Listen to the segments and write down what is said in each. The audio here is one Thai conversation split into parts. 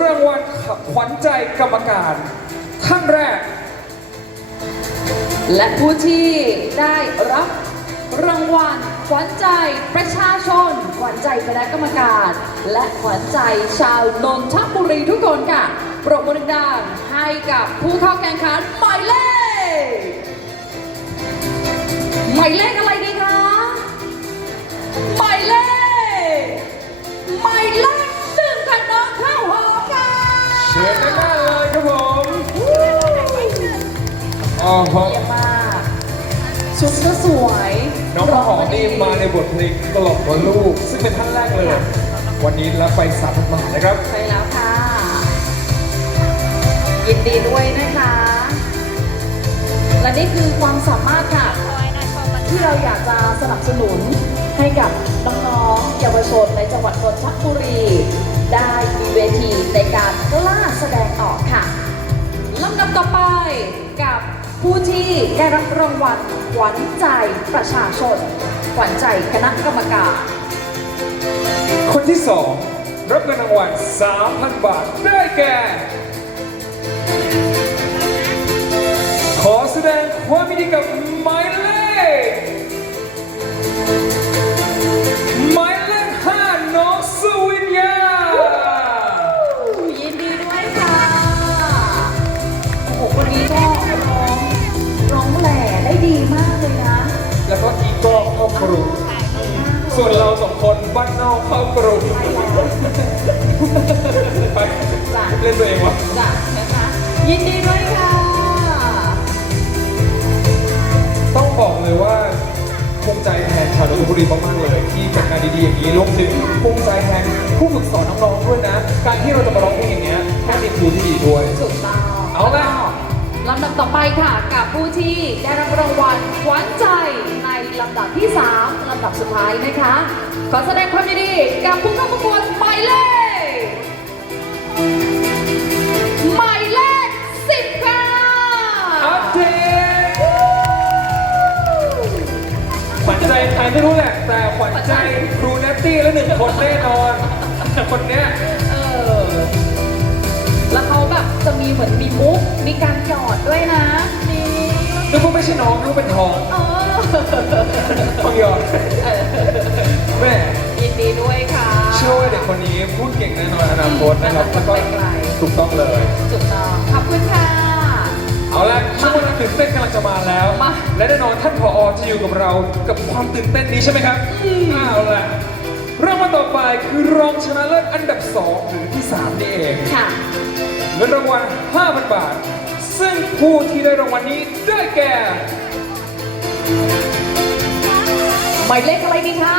รางวัลขวัญใจกรรมการท่านแรก และผู้ที่ได้รับรางวัลขวัญใจประชาชน ขวัญใจคณะกรรมการ และขวัญใจชาวนนทบุรีทุกคนค่ะปรบมือดังให้กับผู้เข้าแข่งขันหมายเลขหมายเลขอะไรดีคะหมายเลข เยี่ยมมากชุดก็สวยน้องข้าวหอมนี่มาในบทเพลงตลกวันลูก ซึ่งเป็นท่านแรกเลย วันนี้รับไปสามพันบาทนะครับ ใช่แล้วค่ะ ยินดีด้วยนะคะ และนี่คือความสามารถค่ะ ที่เราอยากจะสนับสนุนให้กับน้องๆเยาวชนในจังหวัดนนทบุรี ได้มีเวทีในการกล้าแสดงออกค่ะลำดับต่อไปกับ ผู้ที่ได้รับรางวัลขวัญใจประชาชน ขวัญใจคณะกรรมการ คนที่สองรับเงินรางวัล 3,000 บาท ได้แก่ ขอแสดงความยินดีกับ ส่วนเราสองคนบ้านนอกเข้ากรุงไปเล่นตัวเองวะจ้ะนะคะยินดีด้วยค่ะ ต้องบอกเลยว่าภูมิใจแทนชาวนนทบุรีมากๆเลย ที่จัดงานดีๆอย่างนี้รวมถึงภูมิใจแทนผู้ฝึกสอนน้องๆด้วยนะ การที่เราจะมาร้องเพลงอย่างเงี้ยแค่เป็นครูที่ดีด้วยถูกต้องเอาละลำดับต่อไปค่ะกับผู้ที่ได้รับรางวัลขวัญใจในลำดับที่ 3ลำดับสุดท้ายนะคะ ขอแสดงความยินดีกับผู้เข้าประกวดหมายเลขหมายเลข10ค่ะ อัปเดตขวัญใจใครไม่รู้แหละ แต่ขวัญใจครูเนตตี้และหนึ่งคนแน่นอนคนเนี้ยเออ แล้วเขาแบบจะมีเหมือนมีมุก มีการหยอดด้วยนะ นี่ นึกว่าไม่ใช่น้องนึกว่าเป็นทองเออทองหยอดแม่ยินดีด้วยค่ะ เชื่อว่าเด็กคนนี้พูดเก่งแน่นอนอนาคตนะครับแล้วก็ไปไกลถูกต้องเลย จุดต้องขอบคุณค่ะ เอาละช่วงเวลาตื่นเต้นกำลังจะมาแล้ว มา และแน่นอนท่านผอจะอยู่กับเรากับความตื่นเต้นนี้ใช่ไหมครับเอาละรางวัลต่อไปคือรองชนะเลิศอันดับ 2 หรือที่ 3 นี่เอง ค่ะ เงินรางวัล 5,000 บาท ซึ่งผู้ที่ได้รางวัลนี้ได้แก่หมายเลขอะไรดีคะ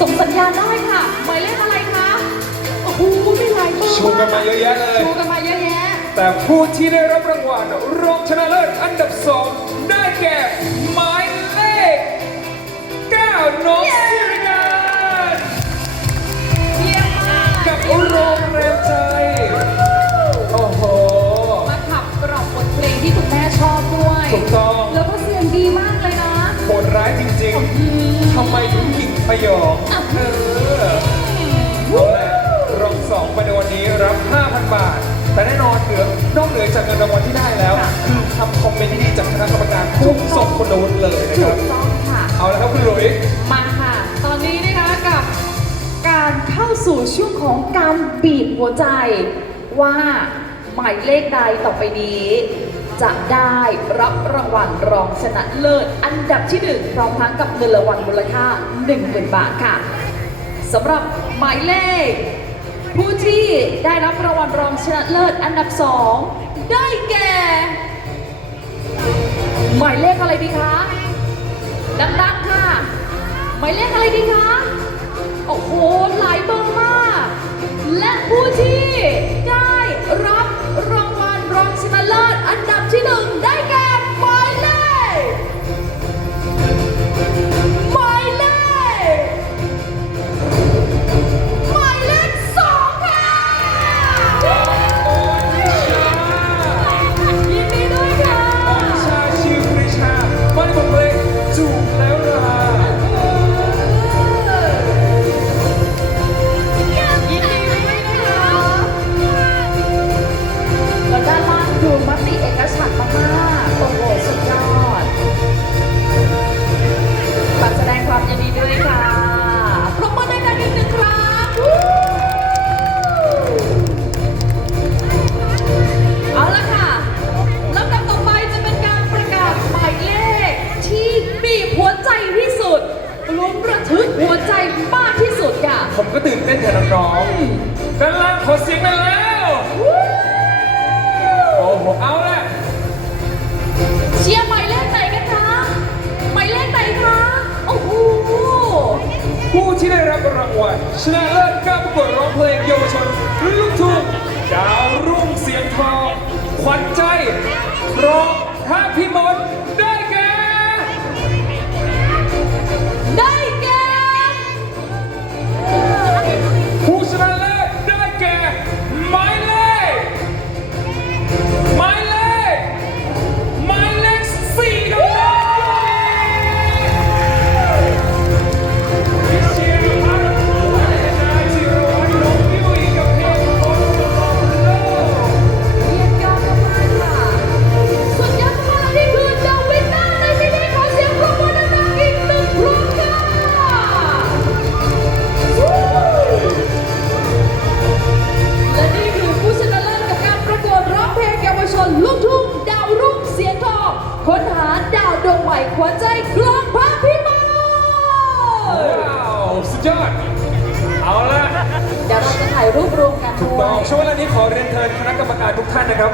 ส่งสัญญาณได้ค่ะ หมายเลขอะไรคะโอ้โหมีหลายเบอร์ชูกันมาเยอะแยะเลย ชูกันมาเยอะแยะ แต่ผู้ที่ได้รับรางวัลรองชนะเลิศอันดับ2ได้แก่หมา ถูกต้อง แล้วก็เสียงดีมากเลยนะโหดร้ายจริงๆ ทำไมถึงหญิงพยองเออเอาละรองสองไปในวันนี้รับ 5,000 บาท แต่แน่นอนเหนือนอกเหนือจากเงินรางวัลที่ได้แล้วค่ะคือทำคอมเมนต์ที่ดีจากคณะกรรมการทุกส่งคนโน้นเลยนะคถูรับ กต้องค่ะ เอาละครับคุณหลุยส์มาค่ะ ตอนนี้นะคะกับการเข้าสู่ช่วงของการบีบหัวใจว่าหมายเลขใดต่อไปนี้ จะได้รับรางวัลรองชนะเลิศ อันดับที่หนึ่งพร้อมทั้งกับเงินรางวัลมูลค่า 10,000 บาทค่ะสำหรับหมายเลข ผู้ที่ได้รับรางวัลรองชนะเลิศอันดับสองได้แก่ หมายเลขอะไรดีคะดังๆค่ะ หมายเลขอะไรดีคะโอ้โหหล ชนะเลิศการประกวดร้องเพลงเยาวชนลูกทุ่งดาวรุ่งเสียงทองขวัญใจร้องพระพิมล ค้นหาดาวดวงใหม่ขวัญใจกลองพระพิมลว้าวสุดยอด เอาละเดี๋ยวเราจะถ่ายรูปรวมกันด้วยช่วงเวลานี้ขอเรียนเชิญคณะกรรมการทุกท่านนะครับ